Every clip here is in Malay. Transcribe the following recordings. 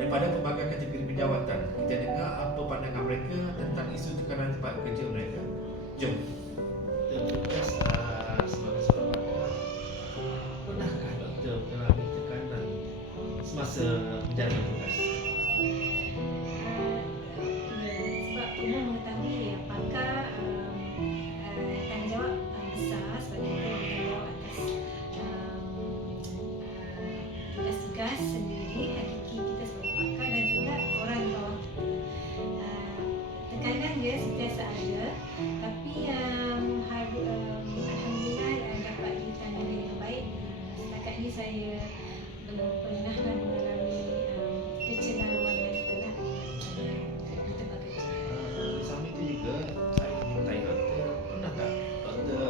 daripada pelbagai kategori penjawatan. Kita dengar apa pandangan mereka tentang isu tekanan tempat kerja mereka. Jom. Tugas sebagai seorang pakar, pernahkah doktor mengalami tekanan semasa menjalankan tugas? Sebab umum mengetahui pakar tanggungjawab besar sebab kita bertanggungjawab atas tugas-tugas sendiri, hakiki kita sebagai pakar dan juga orang di bawah kita. Tekanan dia sentiasa ada, tapi alhamdulillah dapat ditangani dengan baik. Setakat ini saya belum pernah mengalami kecelaruan yang berat di tempat kerja. Sama itu juga saya ingin tanya doktor, pernah tak doktor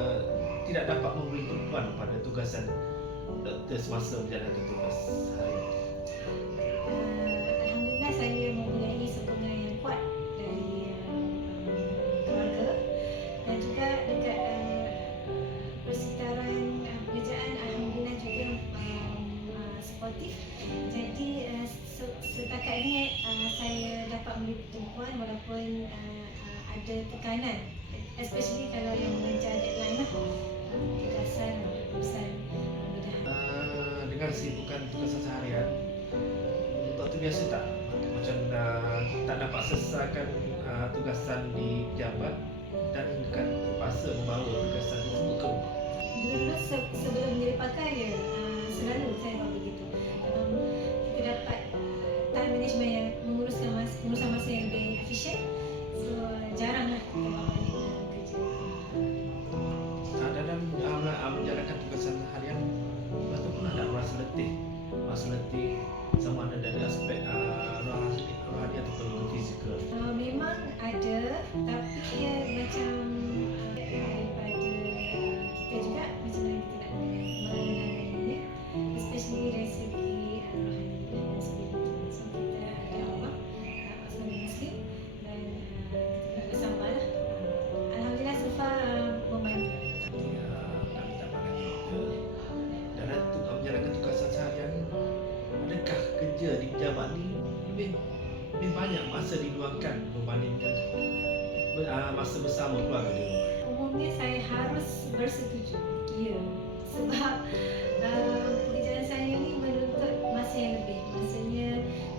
tidak dapat memberi tumpuan pada tugasan doktor semasa menjalankan tugas harian? Alhamdulillah saya mempunyai sokongan yang kuat dari keluarga dan juga dekat persekitaran pekerjaan, alhamdulillah juga sportif. Jadi setakat ini saya dapat memberi tumpuan walaupun ada tekanan, especially kalau yang mengejar deadline lah, tugasan urusan kemudahan. Dengan sibukan tugasan seharian, doktor biasa tak macam tak dapat selesaikan tugasan di pejabat dan akan terpaksa membawa tugasan tersebut ke rumah? Dulu sebelum menjadi pakar ya, selalu saya buat begitu. Kita dapat time management yang menguruskan masa yang lebih efisien. So jaranglah kita bawa balik kerja. Dalam menjalankan tugasan harian, doktor pernah tak merasa letih? Merasa letih sama ada dari aspek rohani ataupun fizikal? Memang ada, tapi macam daripada kita juga macam mana kita nak mengenalinya, especially dari segi rohani dan spiritual. So kita ada Allah sebagai Muslim dan kita bersabar lah. Alhamdulillah so far membantu. Kami tak pandang doktor. Dalam menjalankan tugasan seharian, adakah kerja di pejabat ni lebih banyak masa diluangkan berbandingkan masa bersama keluarga di rumah? Umumnya saya harus bersetuju. Ya. Sebab pekerjaan saya ni menuntut masa yang lebih. Maksudnya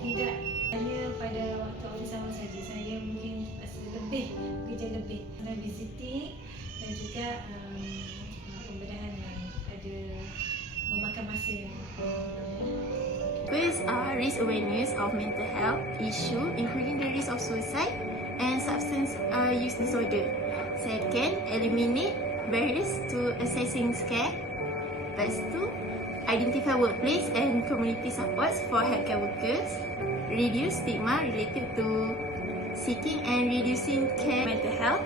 tidak hanya pada waktu office hour saja. Saya mungkin lebih kerja lebih. Ada visiting dan juga pembedahan yang ada memakan masa yang First, raise awareness of mental health issue, including the risk of suicide and substance use disorder. Second, eliminate barriers to accessing care. Lepas tu, identify workplace and community supports for healthcare workers. Reduce stigma related to seeking and reducing care mental health.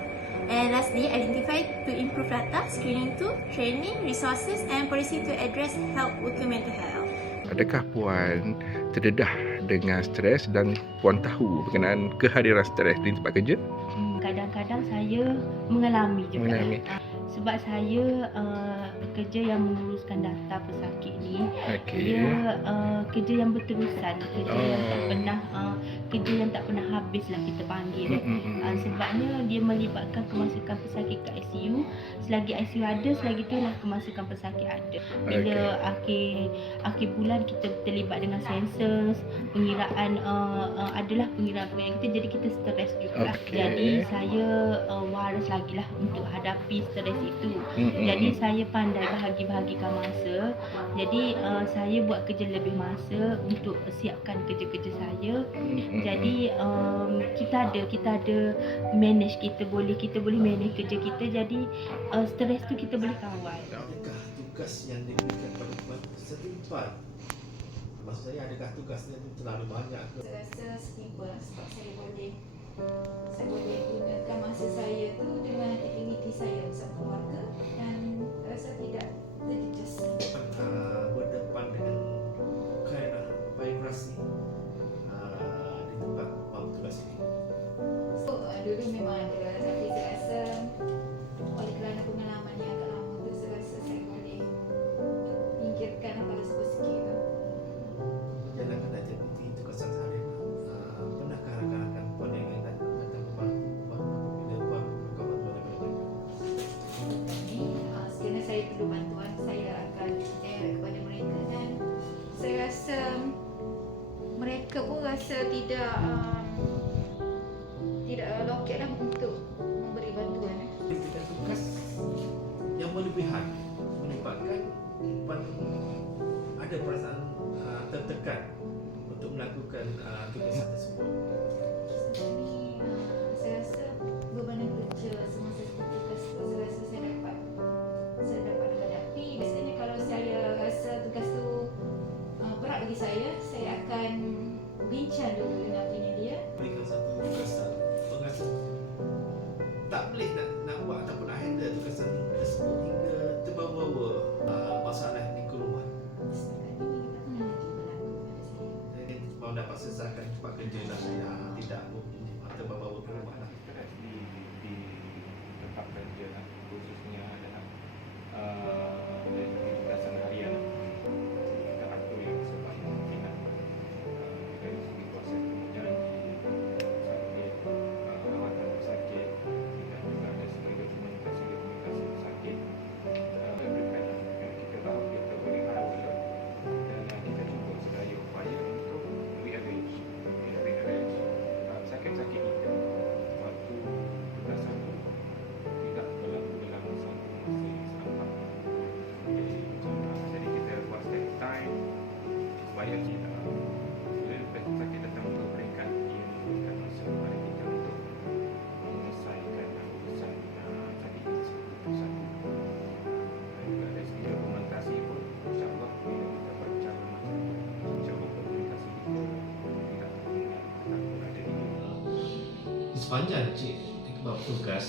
And lastly, identify to improve data, screening to training, resources and policy to address health worker mental health. Adakah Puan terdedah dengan stres dan Puan tahu berkenaan kehadiran stres di tempat kerja? Kadang-kadang saya mengalami juga. Mengalami. Sebab saya kerja yang menguruskan data pesakit ni, Okey. dia kerja yang berterusan, kerja yang tak pernah habis lah kita panggil. Sebabnya dia melibatkan kemasukan pesakit ke ICU. Selagi ICU ada, selagi itulah kemasukan pesakit ada. Bila akhir bulan kita terlibat dengan sensus, pengiraan adalah pengiraan kita, jadi kita stres juga. Jadi saya waras lagi lah untuk hadapi stres itu. Jadi saya pandai bahagi-bahagikan masa. Jadi saya buat kerja lebih masa untuk siapkan kerja-kerja saya. Jadi kita ada manage, kita boleh manage kerja kita. Jadi stres tu kita boleh kawal. Adakah tugas yang diberikan pada Puan setimpat? Maksud saya, adakah tugasnya itu terlalu banyak ke? Saya rasa setimpal sebab saya boleh gunakan masa saya tu dengan aktiviti saya bersama keluarga dan rasa tidak terjejas. Berdepan dengan kaedah birokrasi di tempat tugas ini. So, dulu memang ada, tapi saya rasa oleh kerana pengalaman yang agak lama tu, saya rasa saya boleh pinggirkan pada sikit tu. Menjalankan aktiviti tugasan seharian mereka pun rasa tidak lokek lah untuk memberi bantuan. Dengan tugas yang berlebihan menyebabkan Ipan ada perasaan tertekan untuk melakukan tugasan tersebut. Ini saya rasa bebanan kerja semasa tugas tu saya rasa saya dapat menghadapi. Biasanya kalau saya rasa tugas tu berat bagi saya akan bincang dulu dengan penyedia. Berikan satu tugasan tak boleh nak buat ataupun nak handle tugasan tersebut hingga terbawa-bawa masalah di rumah. Setakat ini kita pernah berlaku pada saya. Saya mau dapat selesaikan tempat kerja dan saya tidak terbawa-bawa ke rumah lah. Di tempat kerja lah, khususnya adalah tugasan harian. Kita atur yang sebaik mungkin dari segi kuasa janji, sakit, rawatan pesakit, dan juga dari segi dokumentasi pesakit. Kita tahu kita boleh awal dan kita cuba sedaya upaya untuk rearrange sakit-sakit kita waktu tugasan tu tidak berlaku dalam satu masa yang serampat. Jadi kita buat step time supaya kita bila sakit datang untuk berikan ia memberikan masa kepada kita untuk menyelesaikan urusan sakit itu satu. Dan juga dari segi dokumentasi pun insyaAllah bila kita baca insyaAllah komunikasi kita tidak berada di Di sepanjang Cik Iqbal bertugas,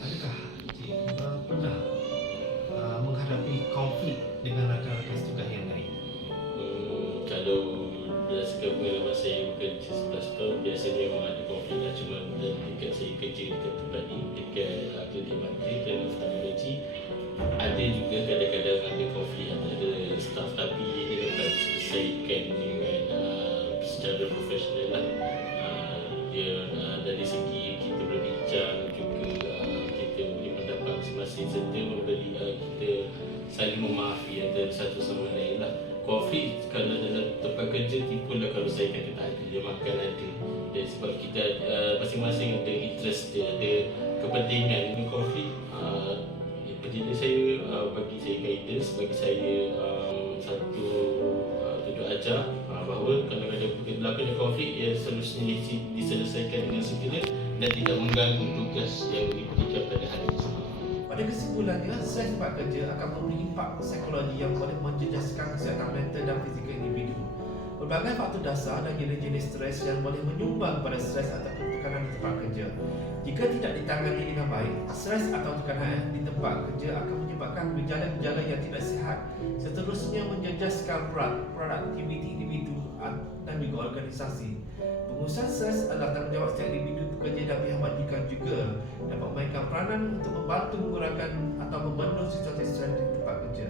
adakah Cik Iqbal pernah menghadapi konflik dengan rakan-rakan setugas yang lain? Kalau berdasarkan pengalaman saya bekerja 11 tahun, biasanya memang ada konflik lah. Cuma dekat saya kerja dekat tempat ni, dekat Klinik Mata dan Oftalmologi, ada juga kadang-kadang ada konflik antara staf, tapi dia dapat selesaikan dengan secara profesional lah. Dia dari segi kita berbincang juga kita boleh mendapat masing-masing serta memberi kita saling memaafkan antara satu sama lain lah. Konflik kalau dalam tempat kerja tipulah kalau saya kata tak ada, dia makan ada. Dan sebab kita masing-masing ada interest dia, ada kepentingan dengan konflik. Pendidik saya bagi saya guidance, bagi saya satu tunjuk ajar bahawa kalau ada berlakunya konflik ia seharusnya diselesaikan dengan segera dan tidak mengganggu tugas yang diberikan pada hari tersebut. Pada kesimpulannya, stres tempat kerja akan memberi impak psikologi yang boleh menjejaskan kesihatan mental dan fizikal individu. Berbagai faktor dasar dan jenis-jenis stres yang boleh menyumbang pada stres atau tekanan di tempat kerja. Jika tidak ditangani dengan baik, stres atau tekanan di tempat kerja akan menyebabkan gejala-gejala yang tidak sihat, seterusnya menjejaskan produktiviti individu dan juga organisasi. Pengurusan stres adalah tanggungjawab setiap individu pekerja dan pihak majikan juga dapat memainkan peranan untuk membantu mengurangkan atau membendung situasi stres di tempat kerja.